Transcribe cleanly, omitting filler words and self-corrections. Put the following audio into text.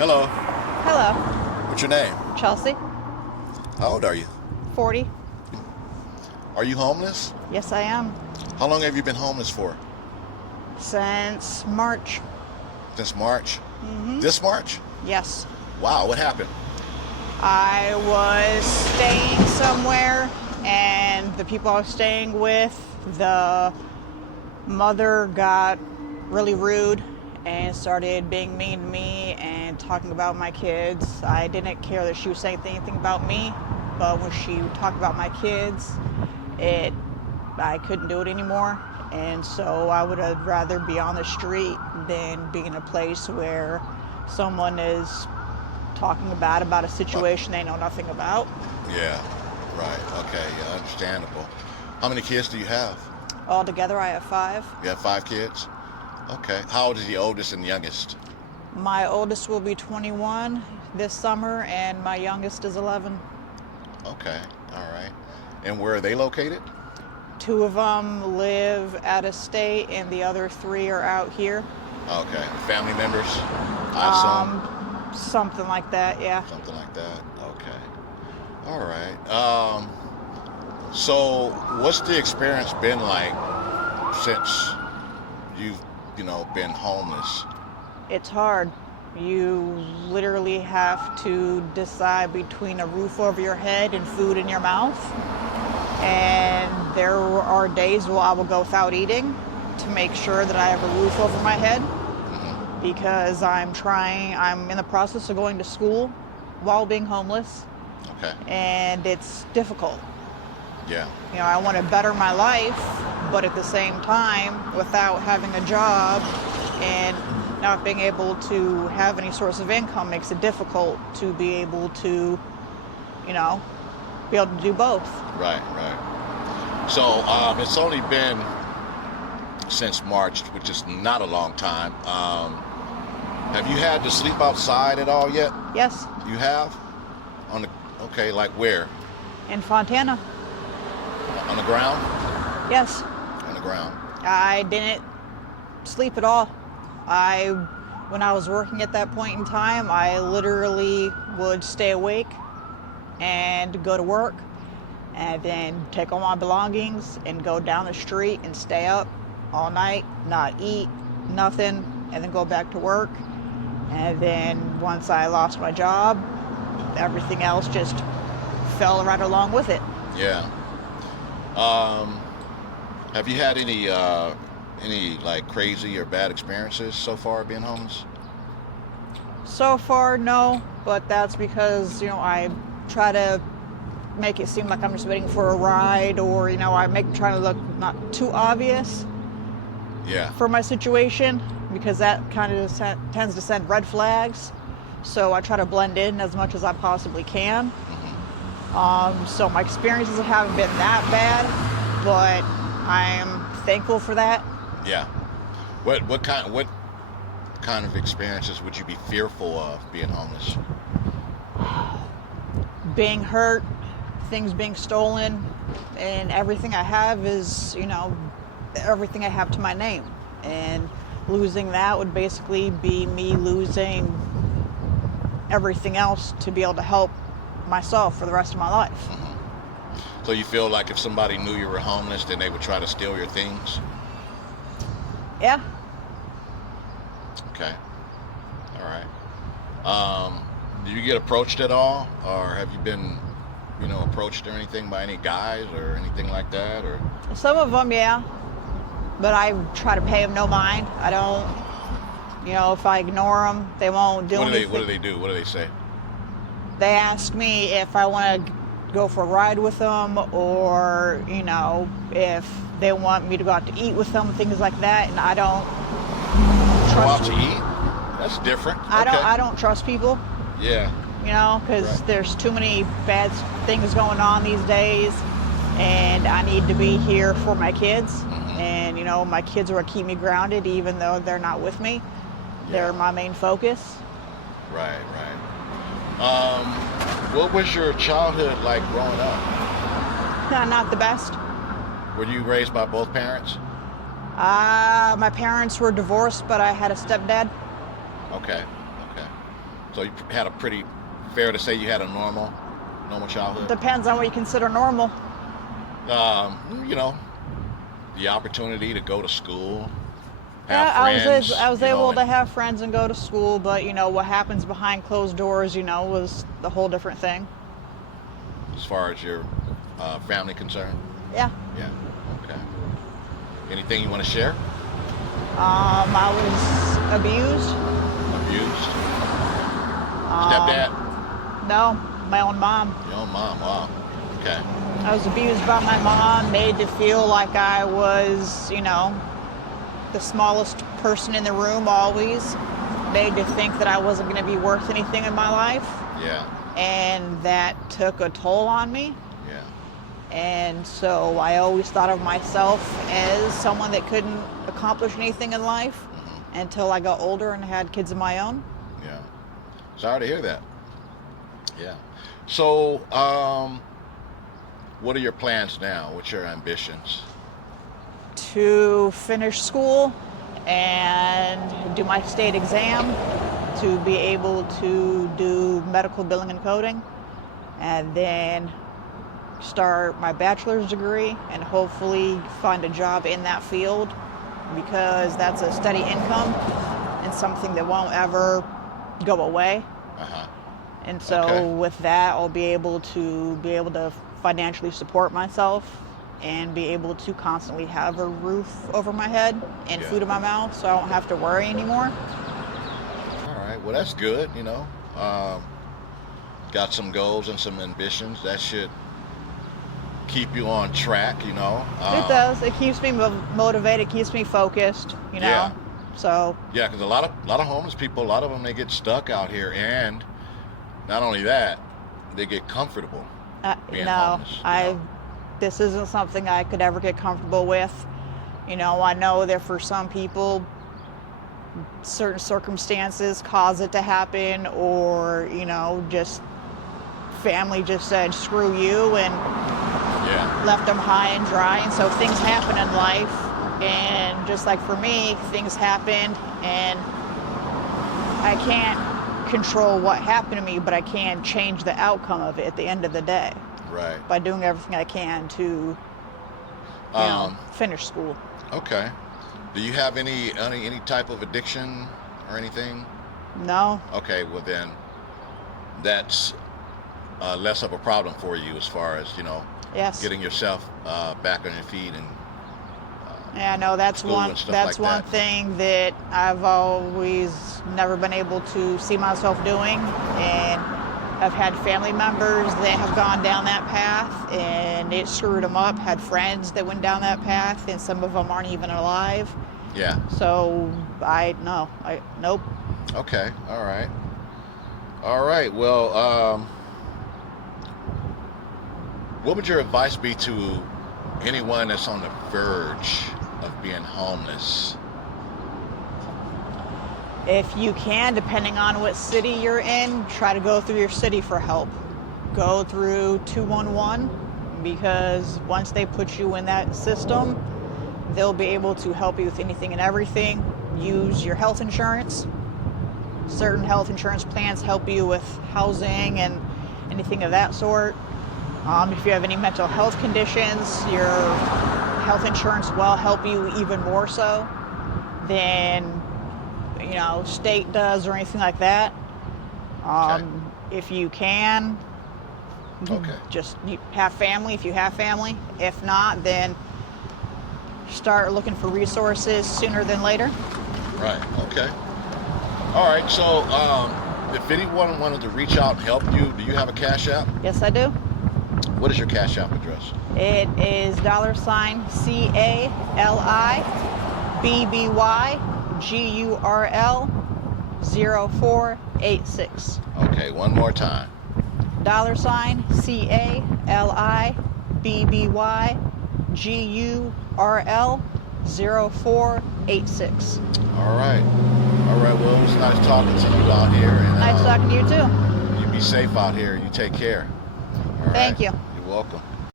Hello. Hello, What's your name? Chelsea, How old are you? 40. Are you homeless? Yes, I am. How long have you been homeless for? Since March. Since March? This March? Yes. Wow, what happened? I was staying somewhere, and the people I was staying with, the mother got really rude and started being mean to me and talking about my kids. I didn't care that she was saying anything about me, but when she talked about my kids, I couldn't do it anymore. And so I would have rather be on the street than be in a place where someone is talking about a situation they know nothing about. Yeah, right. Okay, yeah, understandable. How many kids do you have? Altogether, I have 5. You have 5 kids? Okay. How old is the oldest and youngest? My oldest will be 21 this summer, and my youngest is 11. Okay, all right. And where are they located? 2 of them live out of state, and the other 3 are out here. Okay. Family members, I assume? Something like that, yeah. Something like that. Okay. All right. So what's the experience been like since you've, been homeless? It's hard. You literally have to decide between a roof over your head and food in your mouth. And there are days where I will go without eating to make sure that I have a roof over my head, because I'm in the process of going to school while being homeless, Okay. and it's difficult. Yeah. I want to better my life, but at the same time, without having a job and not being able to have any source of income makes it difficult to be able to, be able to do both. Right. So it's only been since March, which is not a long time. Have you had to sleep outside at all yet? Yes, You have? Okay, like where? in Fontana. On the ground? Yes, On the ground. I didn't sleep at all. When I was working at that point in time, I literally would stay awake and go to work, and then take all my belongings and go down the street and stay up all night, not eat, nothing, and then go back to work. And then once I lost my job, everything else just fell right along with it. Yeah. Have you had any like crazy or bad experiences so far being homeless? So far, no, but that's because, I try to make it seem like I'm just waiting for a ride, or, try to look not too obvious Yeah. for my situation, because that kind of tends to send red flags. So I try to blend in as much as I possibly can. So my experiences haven't been that bad, but I'm thankful for that. Yeah. What kind of experiences would you be fearful of being homeless? Being hurt, things being stolen, and everything I have is, everything I have to my name. And losing that would basically be me losing everything else to be able to help myself for the rest of my life. So you feel like if somebody knew you were homeless, then they would try to steal your things? Yeah. Okay. All right. Do you get approached at all, or have you been, approached or anything by any guys or anything like that, or? Some of them, yeah. But I try to pay them no mind. I don't, if I ignore them, they won't do anything. What do they do? What do they say? They ask me if I want to go for a ride with them, or, if they want me to go out to eat with them, things like that. And I don't Go out trust. to eat? That's different. I don't trust people. Yeah. Because Right. there's too many bad things going on these days, and I need to be here for my kids. And, my kids are what keep me grounded, even though they're not with me. Yeah. They're my main focus. Right. What was your childhood like growing up? Not the best. Were you raised by both parents? My parents were divorced, but I had a stepdad. Okay. So you had a pretty, fair to say you had a normal childhood? Depends on what you consider normal. You know, the opportunity to go to school, have Yeah, friends, I was you know, able to and have friends and go to school, but what happens behind closed doors, was the whole different thing. as far as your family concerned? Yeah. Yeah. Okay. Anything you want to share? I was abused. Abused? Um, Stepdad? no, my own mom. Your own mom? Wow. Okay. I was abused by my mom, made to feel like I was, the smallest person in the room always, made to think that I wasn't going to be worth anything in my life, Yeah. and that took a toll on me. Yeah. And so I always thought of myself as someone that couldn't accomplish anything in life until I got older and had kids of my own. Yeah. Sorry to hear that. Yeah. So, what are your plans now? What's your ambitions? To finish school and do my state exam to be able to do medical billing and coding, and then start my bachelor's degree and hopefully find a job in that field, because that's a steady income and something that won't ever go away. Uh-huh. And so Okay. with that, I'll be able to financially support myself and be able to constantly have a roof over my head and Yeah. food in my mouth, so I don't have to worry anymore. All right. Well, that's good. Got some goals and some ambitions. That should keep you on track. It does. It keeps me motivated, keeps me focused, Yeah. So, Yeah, because a lot of homeless people, a lot of them, they get stuck out here, and not only that, they get comfortable being homeless. this isn't something I could ever get comfortable with. I know that for some people, certain circumstances cause it to happen, or, just family just said, screw you, and Yeah. left them high and dry. And so things happen in life. And just like for me, things happened, and I can't control what happened to me, but I can change the outcome of it at the end of the day Right. by doing everything I can to finish school. Okay. Do you have any type of addiction or anything? No. Okay. Well, then that's less of a problem for you as far as Yes. getting yourself back on your feet and Yeah, no, that's school one and stuff that's like one that. thing that I've always never been able to see myself doing. And I've had family members that have gone down that path and it screwed them up, had friends that went down that path, and some of them aren't even alive. Yeah. So nope. Okay. All right. All right. Well, what would your advice be to anyone that's on the verge of being homeless? If you can, depending on what city you're in, try to go through your city for help. Go through 211, because once they put you in that system, they'll be able to help you with anything and everything. Use your health insurance. Certain health insurance plans help you with housing and anything of that sort. If you have any mental health conditions, your health insurance will help you even more so than state does or anything like that. Okay. If you can, Okay. just have family if you have family. If not, then start looking for resources sooner than later. Right. Okay. All right. So, if anyone wanted to reach out and help you, do you have a Cash App? Yes, I do. What is your Cash App address? It is $CALIBBYGURL 0486. Okay. One more time. $CALIBBYGURL 0486. All right. All right. Well, it was nice talking to you out here, and Nice talking to you too. you be safe out here. You take care. All Thank right. you. You're welcome.